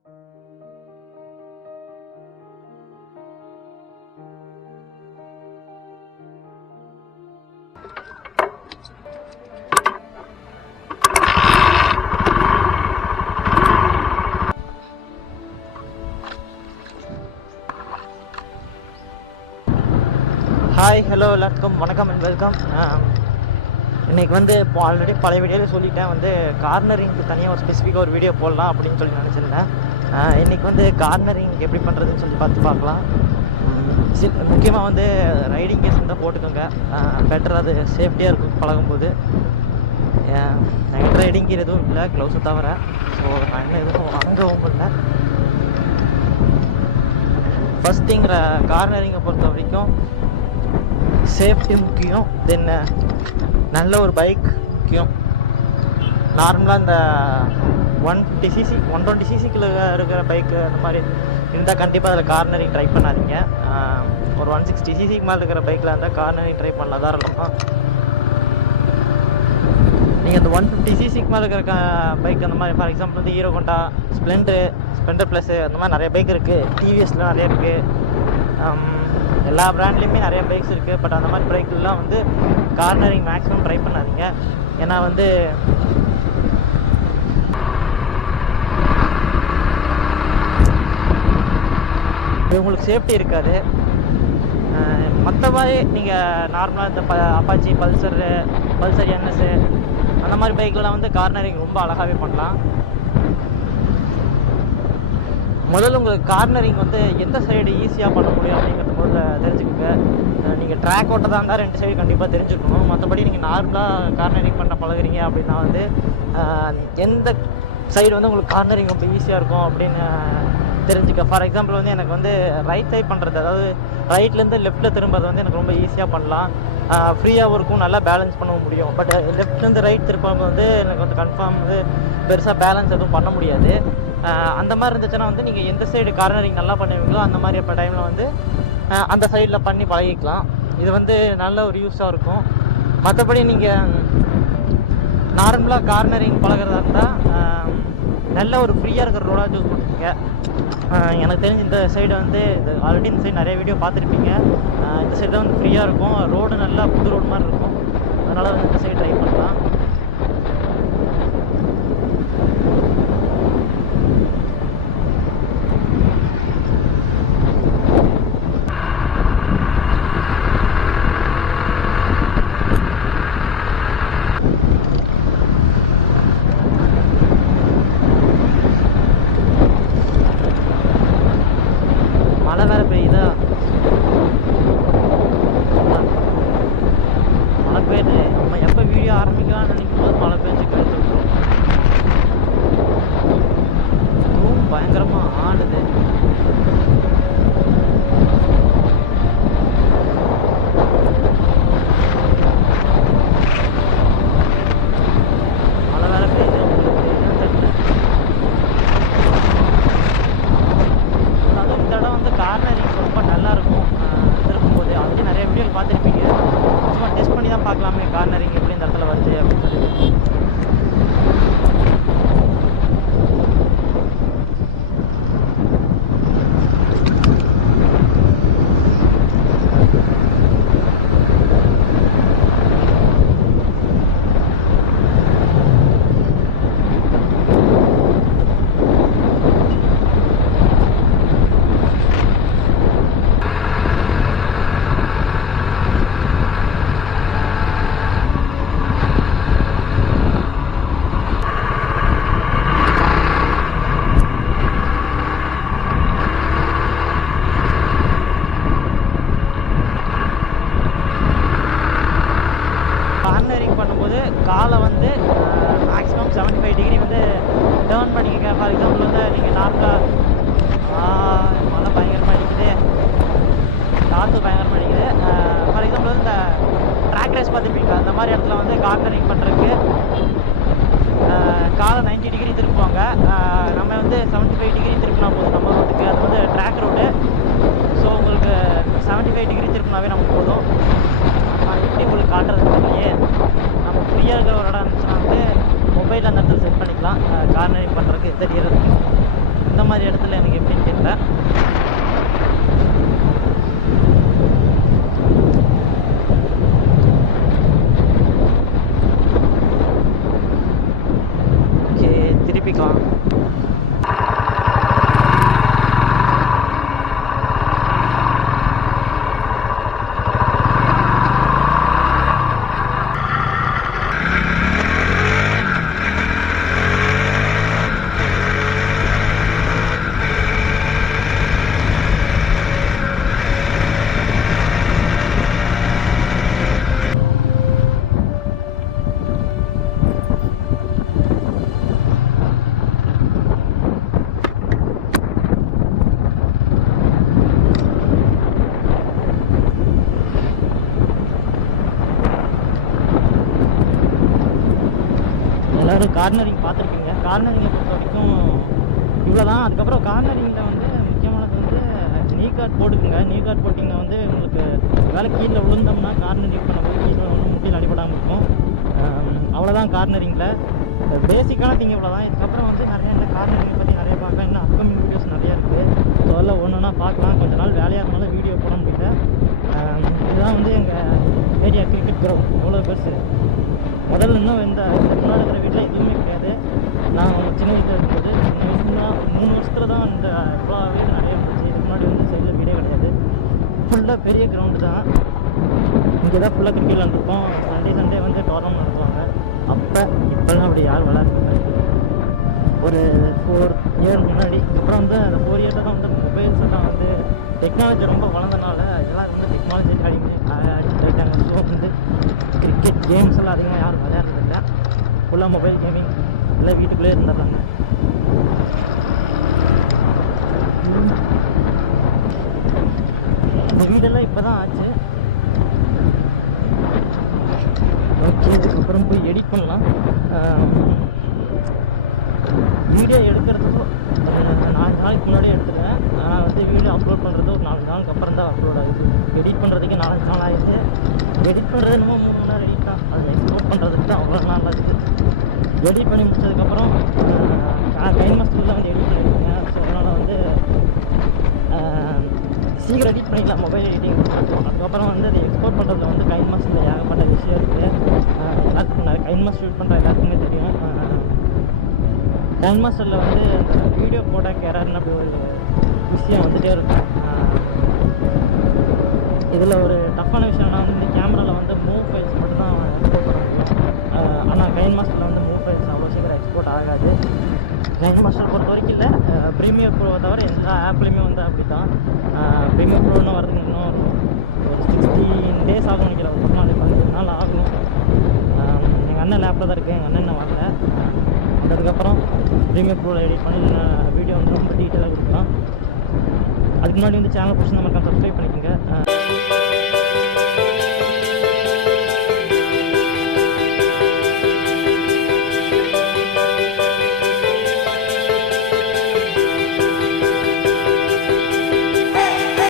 Hi hello எல்லாருக்கும் வணக்கம் and welcome. இன்றைக்கி வந்து இப்போ ஆல்ரெடி பழைய வீடியோவில் சொல்லிட்டேன், வந்து கார்னரிங்க்கு தனியாக ஒரு ஸ்பெசிஃபிக்காக ஒரு வீடியோ போடலாம் அப்படின்னு சொல்லி நினச்சிருந்தேன். இன்றைக்கி வந்து கார்னரிங் எப்படி பண்ணுறதுன்னு சொல்லி பார்க்கலாம். முக்கியமாக வந்து ரைடிங் கேஸ் தான் போட்டுக்கோங்க, பெட்டர், அது சேஃப்டியாக இருக்கும் பழகும்போது. என்கிட்ட ரைடிங் கீர் எதுவும் இல்லை க்ளவுஸை தவிர, ஸோ நான் என்ன எதுவும் வாங்கவும் இல்லை. ஃபஸ்ட் திங், கார்னரிங்கை பொறுத்த வரைக்கும் சேஃப்டி முக்கியம், தென் நல்ல ஒரு பைக் முக்கியம். நார்மலாக இந்த 150cc 120cc இருக்கிற பைக்கு அந்த மாதிரி இருந்தால் கண்டிப்பாக அதில் கார்னரிங் ட்ரை பண்ணாதீங்க. ஒரு 160cc மேலே இருக்கிற பைக்கில் இருந்தால் கார்னரிங் ட்ரை பண்ணலாம் தாராளமாக. நீங்கள் அந்த 150cc மேலே இருக்கிற பைக் அந்த மாதிரி, ஃபார் எக்ஸாம்பிள் வந்து ஹீரோ ஹோண்டா, ஸ்ப்ளெண்டர் ப்ளஸ்ஸு, அந்த மாதிரி நிறைய பைக் இருக்குது. டிவிஎஸில் நிறைய இருக்குது, எல்லா பிராண்ட்லேயுமே நிறைய பைக்ஸ் இருக்குது. பட் அந்த மாதிரி பைக்கெலாம் வந்து கார்னரிங் மேக்ஸிமம் ட்ரை பண்ணாதீங்க. ஏன்னா வந்து உங்களுக்கு சேஃப்டி இருக்காது. மற்றபடி நீங்கள் நார்மலாக இந்த அப்பாச்சி, பல்சர் என்எஸ் அந்த மாதிரி பைக்கெலாம் வந்து கார்னரிங் ரொம்ப அழகாகவே பண்ணலாம். முதல்ல உங்களுக்கு கார்னரிங் வந்து எந்த சைடு ஈஸியாக பண்ண முடியும் அப்படிங்கிறது முதல்ல தெரிஞ்சுக்கோங்க. நீங்கள் ட்ராக் ஓட்டதாக இருந்தால் 2 சைடு கண்டிப்பாக தெரிஞ்சுக்கணும். மற்றபடி நீங்கள் நார்மலாக கார்னரிங் பண்ண பழகுறீங்க அப்படின்னா வந்து எந்த சைடு வந்து உங்களுக்கு கார்னரிங் ரொம்ப ஈஸியாக இருக்கும் அப்படின்னு தெரிஞ்சுக்க. ஃபார் எக்ஸாம்பிள் வந்து எனக்கு வந்து ரைட் சைட் பண்ணுறது, அதாவது ரைட்லேருந்து லெஃப்ட்டில் திரும்புறது வந்து எனக்கு ரொம்ப ஈஸியாக பண்ணலாம், ஃப்ரீயாகவும் இருக்கும், நல்லா பேலன்ஸ் பண்ண முடியும். பட் லெஃப்ட்லேருந்து ரைட் திருப்பம் வந்து எனக்கு வந்து கன்ஃபார்ம் வந்து பெருசாக பேலன்ஸ் எதுவும் பண்ண முடியாது. அந்த மாதிரி இருந்துச்சுன்னா வந்து நீங்கள் எந்த சைடு கார்னரிங் நல்லா பண்ணுவீங்களோ அந்த மாதிரி இப்போ டைமில் வந்து அந்த சைடில் பண்ணி பழகிக்கலாம். இது வந்து நல்ல ஒரு யூஸாக இருக்கும். மற்றபடி நீங்கள் நார்மலாக கார்னரிங் பழகிறதா இருந்தால் நல்ல ஒரு ஃப்ரீயாக இருக்கிற ரோடாக சூஸ் பண்ணிக்கோங்க. எனக்கு தெரிஞ்சு இந்த சைடு வந்து ஆல்ரெடி இந்த சைடு நிறைய வீடியோ பார்த்துருப்பீங்க. இந்த சைடு தான் வந்து ஃப்ரீயாக இருக்கும், ரோடு நல்லா புது ரோடு மாதிரி இருக்கும். அதனால் வந்து இந்த சைடு ட்ரை பண்ணலாம். மழை வேறு பெய்யுதா, மழை பெய்யுது. நம்ம எப்போ வீடியோ ஆரம்பிக்கலாம்னு நினைக்கும் போது மழை பெஞ்சு கழிச்சுருக்கோம். அதுவும் பயங்கரமாக ஆடுது. மழை வேறு பெய்யுது, உங்களுக்கு என்னன்னு தெரியல. அதுவும் இந்த இடம் வந்து கார்னரிங் ரொம்ப நல்லாயிருக்கும். இருக்கும்போது ஆல்ரெடி நிறைய வீடியோ பார்த்துருப்பீங்க. சும்மா டெஸ்ட் பண்ணி தான் பார்க்கலாமே கார்னரிங் எப்படி இந்த இடத்துல வருது அப்படின்னு சொல்லி. கார்னரிங் பண்ணும்போது காலை வந்து மேக்ஸிமம் 75 டிகிரி வந்து டேர்ன் பண்ணிக்கங்க. ஃபார் எக்ஸாம்பிள் வந்து நீங்கள் நார்மலாக மழை பயங்கரமாக அடிக்குது, காற்று பயங்கரமாக அடிக்குது. ஃபார் எக்ஸாம்பிள் வந்து இந்த ட்ராக் ரேஸ் பார்த்துருப்பீங்க, அந்த மாதிரி இடத்துல வந்து கார்னரிங் பண்ணுறதுக்கு காலை 90 டிகிரி திருப்புவாங்க. நம்ம வந்து 75 டிகிரி திருப்பினா போதும் நம்ம ரோட்டுக்கு. அது வந்து ட்ராக் ரோடு. ஸோ உங்களுக்கு 75 டிகிரி திருப்பினாவே நமக்கு போதும். எப்படி உங்களுக்கு காட்டுறது இல்லையே, நம்ம ஃப்ரீயாக இருக்கிற ஒரு இடம் இருந்துச்சுன்னா வந்து மொபைலில் அந்த இடத்துல செட் பண்ணிக்கலாம் கார்னரிங் பண்ணுறதுக்கு தெரிகிறதுக்கு. இந்த மாதிரி இடத்துல எனக்கு எப்படின்னு தெரியல. ஓகே, திருப்பிக்கலாம். எல்லோரும் கார்னரிங் பார்த்துருப்பீங்க. கார்னரிங்கை பொறுத்த வரைக்கும் இவ்வளோ தான். அதுக்கப்புறம் கார்னரிங்கில் வந்து முக்கியமானது வந்து நீ கார்ட் போட்டுக்குங்க. நீ கார்ட் போட்டிங்கன்னா வந்து உங்களுக்கு வேலை கீழே விழுந்தோம்னா கார்னரிங் பண்ணும்போது கீழே ஒன்றும் முட்டியில் அடிபடாமல் இருக்கும். அவ்வளோதான் கார்னரிங்கில் பேசிக்கான திங்க இவ்வளோ தான். இதுக்கப்புறம் வந்து நிறைய இந்த கார்னரிங்கை பற்றி நிறைய பார்க்கலாம். இன்னும் அப்கமிங் வீடியோஸ் நிறையா இருக்குது. ஸோ அதெல்லாம் ஒன்று ஒன்றா பார்க்கலாம். கொஞ்ச நாள் வேலையாக இருந்தாலும் வீடியோ போட முடியல. இதுதான் வந்து எங்கள் ஏரியா கிரிக்கெட் கிரவுண்ட். எவ்வளோ பெருசு. முதல்ல இன்னும் இந்த முன்னாடி இருக்கிற வீட்டில் எதுவுமே கிடையாது. நான் சின்ன வயசில் இருக்கும்போது 3 வருஷத்தில் தான் இந்த இவ்வளோ வீடு நிறைய இருந்துச்சு. இதுக்கு முன்னாடி வந்து சைடில் வீடே கிடையாது. ஃபுல்லாக பெரிய கிரவுண்டு தான். இங்கே தான் ஃபுல்லாக கிரிக்கெட் விளாண்டுருப்போம். சண்டே வந்து டோர்னமெண்ட் நடத்துவாங்க. இப்போல்லாம் அப்படி யாரும் விளாட்றாங்க. ஒரு 4 இயர் முன்னாடி. அப்புறம் வந்து அந்த 4 இயர்ஸில் தான் வந்து மொபைல்ஸ் எல்லாம் வந்து டெக்னாலஜி ரொம்ப வளர்ந்தனால எல்லோரும் வந்து டெக்னாலஜி அடிக்ட் ஆகிட்டாங்க. ஸோ வந்து கிரிக்கெட் கேம்ஸ் எல்லாம் அதிகமாக யாரும் விளையாடுறதில்ல. ஃபுல்லாக மொபைல் கேமிங் எல்லாம் வீட்டுக்குள்ளே இருந்துடுறாங்க. இந்த வீடெல்லாம் இப்போ தான் ஆச்சு. ஓகே, இதுக்கப்புறம் போய் எடிட் பண்ணலாம். வீடியோ எடுக்கிறதுக்கும் 4 நாளைக்கு முன்னாடியே எடுத்துருவேன். ஆனால் வந்து வீடியோ அப்லோட் பண்ணுறது ஒரு 4 நாளுக்கு அப்புறம் தான் அப்லோட் ஆகுது. எடிட் பண்ணுறதுக்கு 4 நாள் ஆகிடுச்சு. எடிட் பண்ணுறது என்னமோ 3 மணி நேரம் எடிட் தான். அது எக்ஸ்போர்ட் பண்ணுறதுக்கு தான் அவ்வளோ நாள் ஆகுது. எடிட் பண்ணி முடிச்சதுக்கப்புறம் கைன் மாஸ்டரில் வந்து எடிட் பண்ணியிருக்கேன். ஸோ அதனால் வந்து சீக்கிரம் எடிட் பண்ணிக்கலாம் மொபைல் எடிட்டிங். அதுக்கப்புறம் வந்து அதை எக்ஸ்போர்ட் பண்ணுறதுல வந்து கைன் மாஸ்டரில் ஏகப்பட்ட விஷயம் இருக்குது. எல்லாத்துக்கும் நிறைய கைன் மாஸ்டர் யூஸ் பண்ணுற எல்லாத்துக்குமே தெரியும். கைன் மாஸ்டரில் வந்து வீடியோ கோடாக் எரர்னு அப்படி ஒரு விஷயம் வந்துகிட்டே இருக்கும். இதில் ஒரு டஃப்பான விஷயம்னா வந்து இந்த கேமராவில் வந்து மூவ் ஃபைல்ஸ் மட்டும் தான் எக்ஸ்போர்ட் பண்ண முடியும். ஆனால் கைன் மாஸ்டரில் வந்து மூவ் ஃபைல்ஸ் அவ்வளோ சீக்கிரம் எக்ஸ்போர்ட் ஆகாது. கைன் மாஸ்டர் பொறுத்த வரைக்கும் இல்லை, ப்ரீமியர் ப்ரோவை தவிர எந்த ஆப்லேயுமே வந்து அப்படி தான். ப்ரீமியர் ப்ரோன்னு வரதுக்கு இன்னும் ஒரு 16 days ஆகும் நினைக்கிறேன். ஒரு 14 நாள் ஆகும். எங்கள் அண்ணன் லேப்பில் தான் இருக்குது. எங்கள் அண்ணன் இன்னும் வரல. அதுக்கப்புறம் ப்ரீமியர் ப்ரோவில் எடிட் பண்ணி வீடியோ வந்து ரொம்ப டீட்டெயிலாக கொடுக்கலாம். அதுக்கு முன்னாடி வந்து சேனல் பிடிச்சி நம்ம சப்ஸ்கிரைப் பண்ணிக்கோங்க.